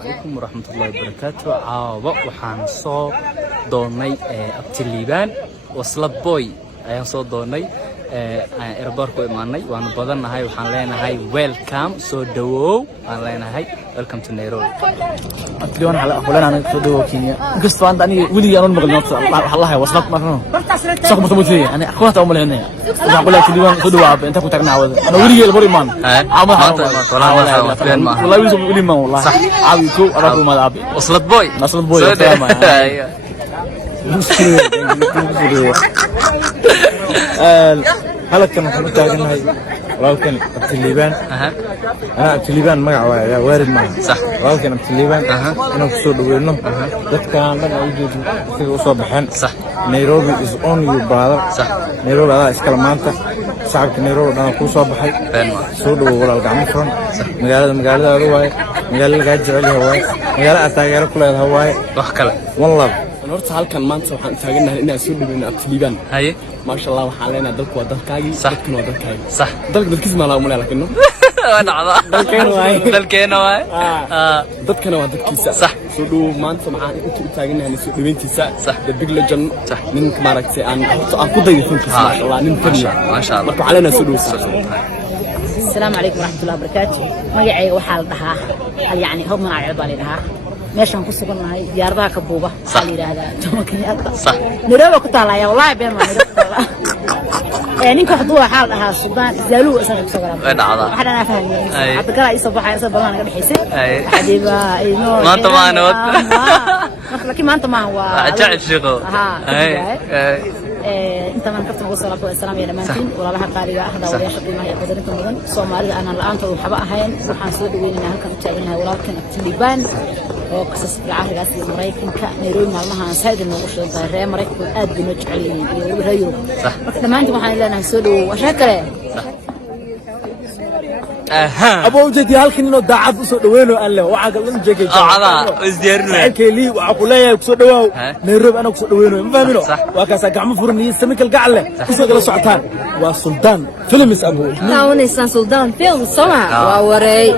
عليكم ورحمة الله وبركاته. عاوة وحان صو دوني أبتليبان وصلت بوي أيان صو دوني إرباركو إيماني وأنا بدنا هاي وحان لنا هاي ويلكام سو دوو وحان لنا هاي ويلكام تو نيروبي. أبتليبان على أخوان أنا سو دوو كينيا قصة عند أني ولي أنا مغلي نص الله وصلت مرة ساق متموتي أنا أخوات أمي هنا أنا أقول لك أبتليبان سو دوو أنت كنت تقنع هذا أنا ولي البوري مان والله يوسف ولي مان والله عاوي كو أراكو ما أبي وصلت بوي هلا كنا نتاجن هاي ولكن أبتليبان أنا أبتليبان ما وارد معه صح ولكن أبتليبان أنا بصور دوينه كان لنا يجي في صباحين صح نيروبي is on you brother صح نيروبي هذا إسكال مانتا شعبك نيروبي أنا كل صباحي صور ولا الجامعة فرن مقالة هذا هواي مقالة قاعد جعله هواي مقالة أتاجر كل هذا هواي وحكلا والله horta halkan maanta waxaan taaganahay inaan soo dhaweeyno Abtiliban haye ma sha Allah waxaan leenahay dalku waa dalkaagi dadkuna waa dalkaagi صح dalkiisa ma laha laakiin dalkeena waay dadkana waa dadkiisa صح soo dhaw maanta maxaan inta u taaganahay soo dhaweyntiisa صح the big legend صح nin maaragtay aan ku daydayntiisa ma sha Allah nin fadhiya ma sha Allah marka waxaan leenahay soo dhaw السلام عليكم ورحمة الله وبركاته. مجيء وحال دها يعني هم من عيبالي دها ماشان كسبنا هاي ديارها كبوبة حالي هذا تومكنيات صح نروح كتلا يا والله بين ما نروح يعني نكح ضوء حال دها السودان زالو أصلا بسوقنا وحنا نفهم حتى كلا يصبح يصبح أنا قبل حسين حبيبة ما أنت ما نوت لكن ما أنت ما هو أجعل شغل انت من كفتنا والصلاه والسلام يا لمانتين ولا لها قاريga ahda wadaasha qiimaha iyo qadarinta mudan Soomaalida aan la'aanta waxba ahayn waxaan soo dhaweynaa halkan u taaganahay walaalkan Abtiliban oo qasas fiicahaas iyo Mareykanka Nairobi maalmahan sayd inoo soo daaray Mareykanka aad buu jecel yahay iyo reer Yurub marka dhamaantii waxaan leenahay soo dhawo waxa kale أبو جدي هالكن إنه دعاب وصل دوينه قال له وعقل من جيك هذا إزديرنا كلي وعقوليه وصل دواه نيروب أنا وصل دوينه ما فاهمينه وكاسا قام فرني يستمك القعلة وصل قال سعتان والسلطان فيلم أبو ناون إنسان سلطان فيلم سمع ووري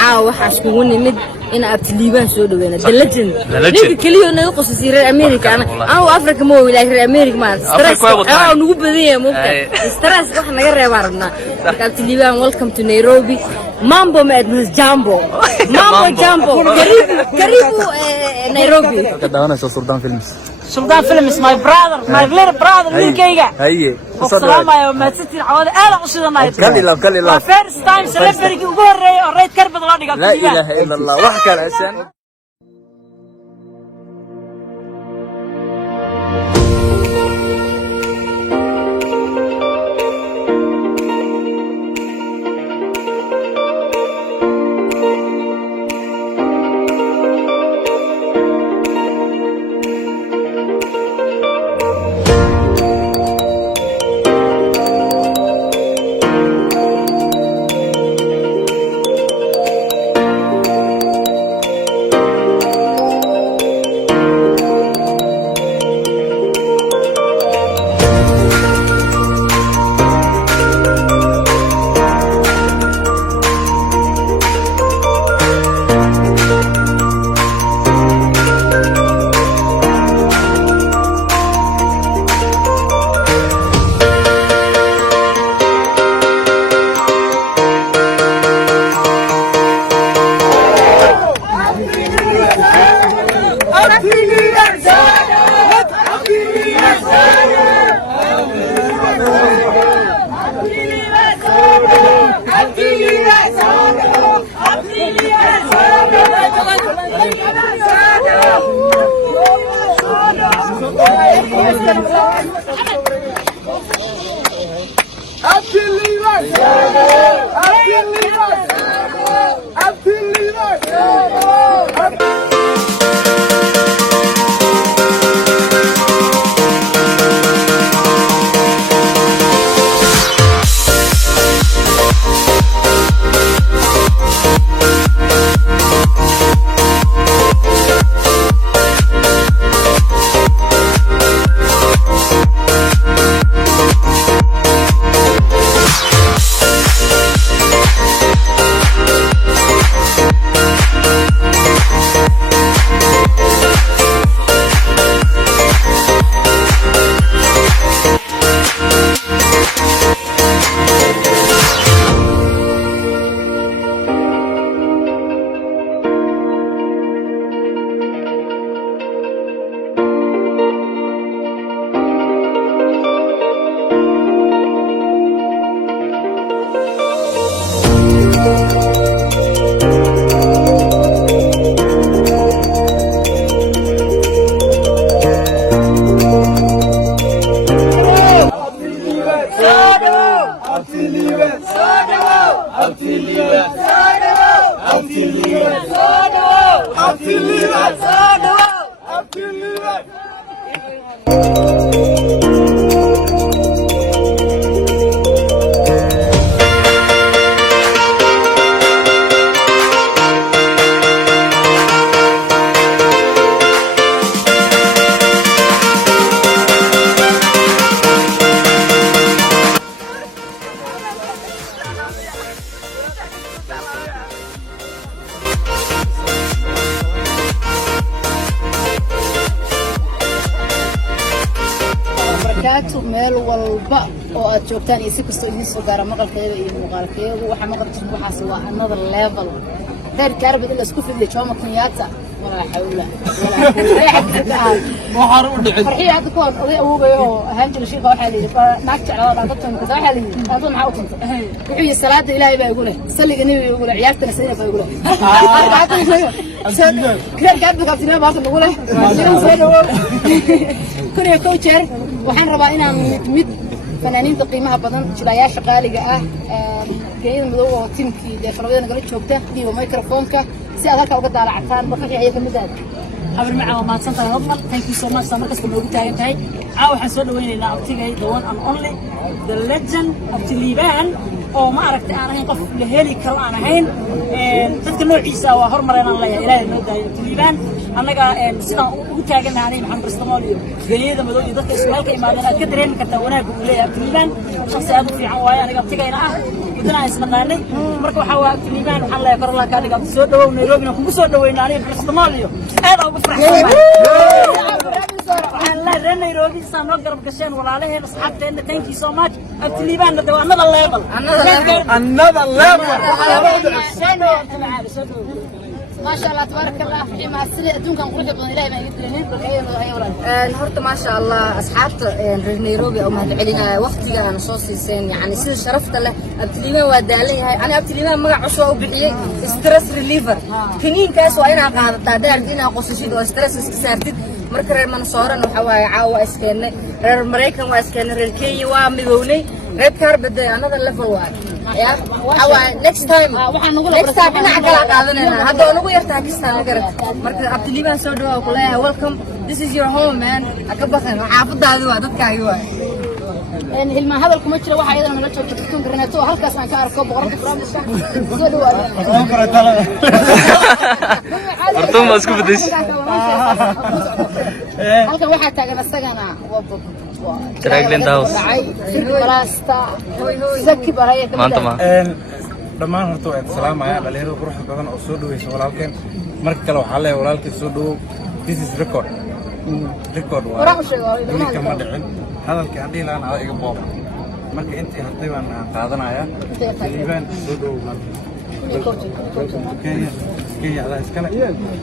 عاو حشكوني مد إن أبتليبان سو دوينه the legend نيجي كليه نقص يصير أمريكا أنا أفريقيا مو ولا أمريكا ما ستريس نقول بديه ممكن ستريس وإحنا غير بارنا أبتليبان welcome to Nairobi مامبو مادنس جامبو مامبو جامبو قريبو نيروبي كده أنا سلطان فيلمز سلطان فيلمز my brother my little brother ميركيجا هي السلام عليكم ما ستي العواد أنا قصيدة نايت كل الله first time celebrity وقوري وريت كربت غادي لا إله إلا الله وحكى الحسن وبركاته ميل والبا oo aad joogtaan iyo si kastoo idin soo gaara maqalkeeda iyo muuqaalkeeda waxa maqalkiisa waxa soo another level heer kaarbad la isku fidiyo Jomo Kenyatta wala hawla waxaan u dhicin farxii hadda koon oday awoogayo ahaan jiray shirka waxa la yiri naag jeclaada dadkan ka waxa la yiri hadda maxaa u tintay wuxuu salaada ilaahay baa igu leh saliga nabiga igu leh ciyaartana sayna baa igu leh كيف قاعد بقى بعض الأولى كنا كوتشر وحن ربعنا مد فنانين تقييمها بدن شلايا شغالة جاء كأين مدوه تيم كي دخلنا قلت شوكته دي وميكروفون كا سأذكر وقت على عتان بقى هي المداد قبل معه ما تصنت هضمر thank you so much سامر كسب موجود هاي عاو حسود وين اللي أبتيجي the one and only the legend of Taliban أو ما عرفت أنا هين قف لهالي كرو أنا هين تذكر نوع عيسى وهرمر أنا الله إلهي النود Taliban أنا جا سنا وتاجنا عليه محمد رستماليو جيدا مدو يدك إسماعيل كإمامنا كدرين كتونا بقولي Taliban شخص هذا في عوايا أنا قبتيجي أنا بدنا اسمنا لي مركو حوا Taliban الله يكرر الله كان قبت سود ونيروبي نكون سود وين عليه رستماليو هذا بفرح الله رنا يروي سانو قرب كشين ولا عليه أصحابنا thank you so much Taliban ده another level another level ما شاء الله تبارك الله في ما السنة دون كان قريب من إلهي ما يدرين هرت ما شاء الله أصحابته نيروبي أو مهدعلنا وقتي أنا صوصي سين يعني سيد شرفت له أبتلينا ودالي أنا أبتلينا مع عشوة وبعي ستريس ريليفر كنين كاس وأنا قاعدة تعدل دينا قصصي دو ستريس استسارتد مركر من صورنا وحواي عاو أسكن مريكا وأسكن ريلكي ومبوني ريد كاربد أنا ذا ليفل واحد يا حواي next time أنا عقل قاعدنا هذا أنا ويا تاكستان نقرأ مركر أبتلينا سودوا وكلها welcome this is your home man أكبخن عافض هذا وعدك كايوا يعني الما هذا الكمتشر واحد أيضا نرجع تكون برناتو هالكاس عن كاركو بغرض فرامشة سودوا برتون ما اسكو بديش هالكا واحد تاجنا استجنا تراجلين داوس براستا زكي براية ما أنت ما dhammaan horta waa salaamaya dhalinyarada quruxda badan oo soo dhaweysay walaalkeen marka kale waxaa leeyahay walaalkii soo dhawo this is record waa ninka ma dhicin hadalkii aan dhihi lahaan iga booba marka intii hadday baan qaadanayaa Taliban soo dhawo Kenya adaa iskale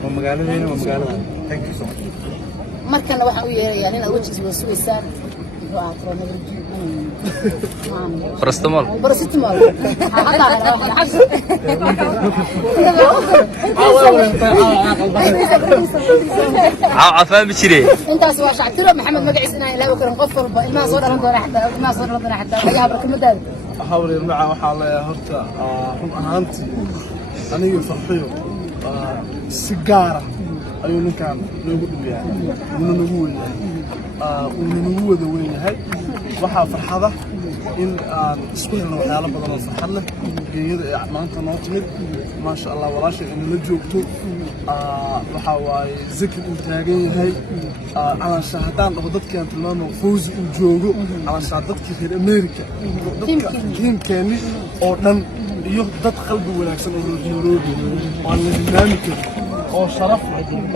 waa magaaladeena waa magaalada thank you so much markana waxaan u yeerayaa nin awjiis waa suuysaan برستمول عفان بشري انت سوا شعتر محمد مقعس انا لا وكرم قفل ما صور ربنا حتى ما صور ربنا حتى يا برك مداد احاول مع waxa la horta run ahaantii aniga farxiyo si gaar ah ayuu ninkan noogu dhibayaa inuu nagu wada weeyahay waxa farxada in aan isku helno waxyaalo badan oo farxad leh geeyada ee maanta noo timid ma sha Allah walaashay in la joogto waxa waaye zikr uu taagan yahay aan shahadaan oo dadkii tilmaamo fawzi uu joogo aan shahadadkii reer America teamkeeni oo dhan iyo dad qalbi wanaagsan oo Nairobi oo la tilmaami karo oo sharaf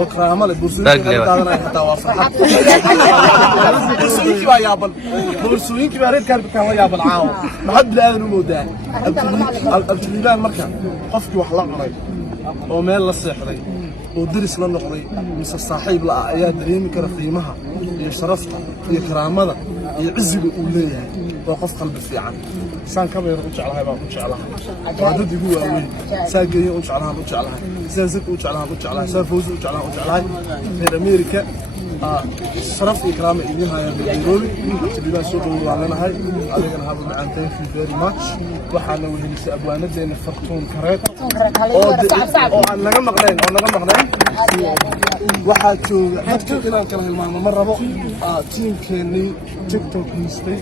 oo karaamo leh bursooyinka qaadanaya xataa waa farxad bursooyinka waa yaabal bursooyinka baa reer kaarka waa yaabal caawa maxad bilaadan u moodaa Taliban marka qofkii wax la cunay oo meel la seexday oo diris la noqday mise saaxiib la ayaa dareemi kara qiimaha iyo sharafta iyo karaamada iyo ciziga uu leeyahay waa qof qalbi fiican saan ka beer u jeclahay baan u jeclahay wadada ugu waaweyn saageeyo u jeclahay saan zak u jeclahay saan fawzi u jeclahay reer America sharaf iyo karaamo idin haya Nairobi Taliban soo dhawaad leenahay adigana haba macaan thank you very much waxaana wehlisay abwaanadeena fartuun kareed oo aan naga maqnayn waxaa jooga dadka inaan kala hilmaamo ma rabo tiimkeeni TikTok nistay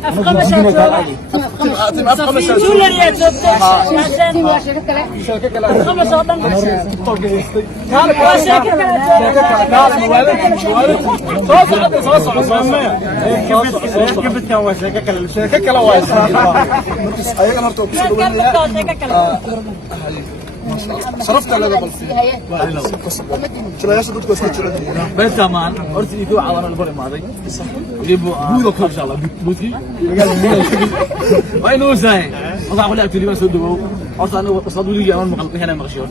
شرفت على قبل شلا يشد دكتور سكتشر بس كمان أرتي يكون عوان البر ماضي يجيبوا بودك إن شاء الله بودكي وين هو ساي والله أقول لك تريد ما سودوا أصلا أنا وصلت لي جوان مقلب هنا مغشور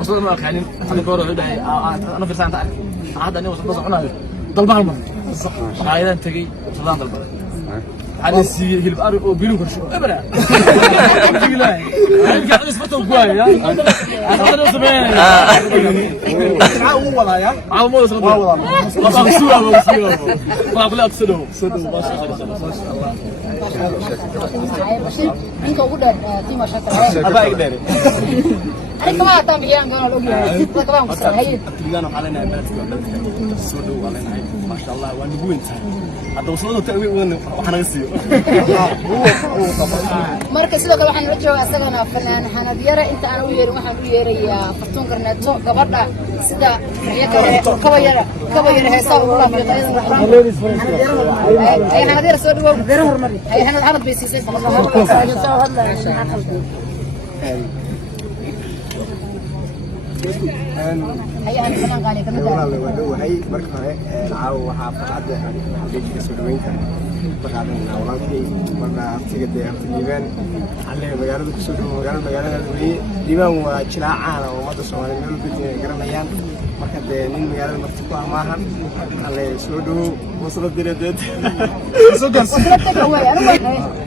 وصلت ما يعني أنا كورة عدة أنا في سنة عاد أنا وصلت أنا ضل بعمر صح عايز أنت جي صلان ضل بعمر على السي اللي بقى بيلو كرشو ابدا لا قاعد يثبتوا قواي يا انا زمان والله يا عاو مو صدق والله بسوا ما اقول لك صدق ما شاء الله ninka ugu dheer tima shaqo aba igdare ani kama taan biyaan goona loo yahay sidoo kale aan ku sameeyay تلقانا علينا بلدك سودو علينا ما شاء الله وانا قوي انت هذا وصلنا تأويل وحنا نسيو marka sidoo kale waxaan la joogaa asagana fanaan xanad yare inta aan u yeerin waxaan u yeerayaa fartuun garnaato gabadha sida kaba yare heesaa ugu laafiyay ay xanad yare soo dhawow beero hormari ay xanad bay siisay soo hadlaya أي أنا كمان قال كمان والله ودو هاي مركها العاو وحافظ ليش كسودوين كان بعدين أولادي مرة أفتكر ده أفتكرين على مجال كسودو مجال الدولي ديما وشراء عنا وما تصور إنه بيجي كرنيان مركز نين مجال المرتبة معهم على سودو وصلت درجات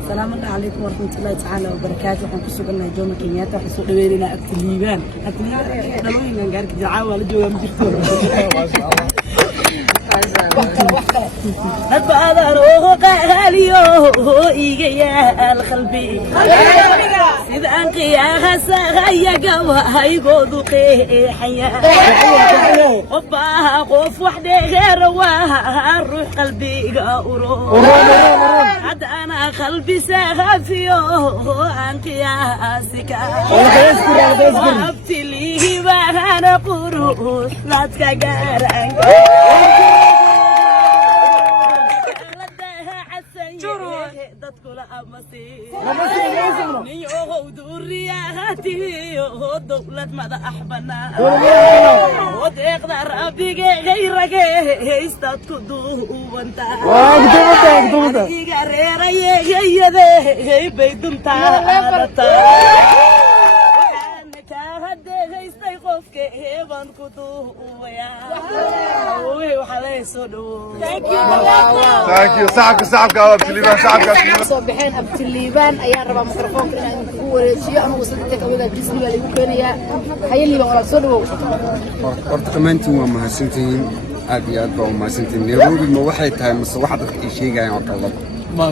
السلام عليكم ورحمة الله تعالى وبركاته. waxaan ku sugannahay Jomo Kenyatta waxaan soo dhaweynaa Abtiliibaan dhalooyinkan gaarka jacaawa la jooga ma jirto hadba adaan oo qaaliyo iga yaal qalbi sida aan qiyaasa ayaga wahaygoodu qeexaya qof wax dheer waa ruux qalbiga uro had ana qalbi saafiyo aan qiyaasika Abtiliibaan qurux laadka gaaraan dadkula amasi niyo duriyahati dawlad madax banaan deeqda rabbiga gayrage haystad ku duubanta iga reerayeyade bay duntaa haystay qofka heeban ku duubaya waxa la soo dhawo thank you صاحبك Abtiliibaan soo baxeen Abtiliibaan ayaa rabaa mikrofoonka inaan ku wareejiyo ama wasada takawada Disney la igu keenaya hayliibaan wala soo dhawo horta dhammaantiin waa mahadsantihiin aad iyo aad baa mahadsantihiin Nairobi ma waxay tahay mise wax dadka ay sheegayaan oo kale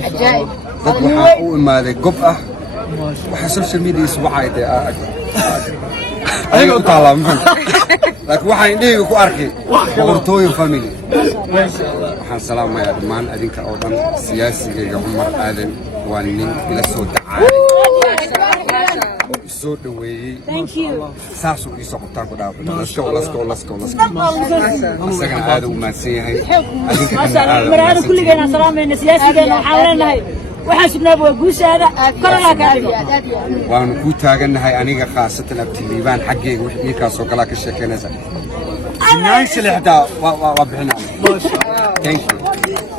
ajaayib dad waxaa u imaaday gob ah waxa social media waxay tahay ayaga u taalaaman laakiin waxaan indhahayga ku arkay boqortooyo family waxaan salaamayaa dhammaan adinka oo dhan siyaasigayga Cumar Aadan waa nin ila soo dacay soo dhaweeyay saasuu ii soo qabtaan ku dhaafay let's go asagana aad u mahadsan yahay marada kulligeena salaamayna siyaasigeenna waxaan leenahay waxaan sugnaa waa guushaada korona ka dhigo waanu ku taagannahay aniga khaasatan Abtiliibaan xaggayga wixii kaasoo kala ka sheekeynaysa sinaan silixda waa bixinaa thank you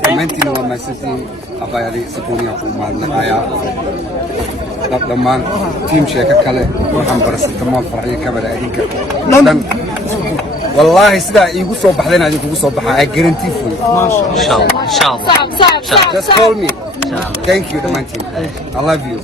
dhammaantiin waa mahadsantiin abayadi sakuuniya ku mahadnaqayaa dhammaan tiim sheeka kale waxaan barasatamaan farxiyo kabada adinka dhan والله سدا يقول صوب حدنا هذه يقول صوب حا guarantee for you إن شاء الله just call me thank you the man team I love you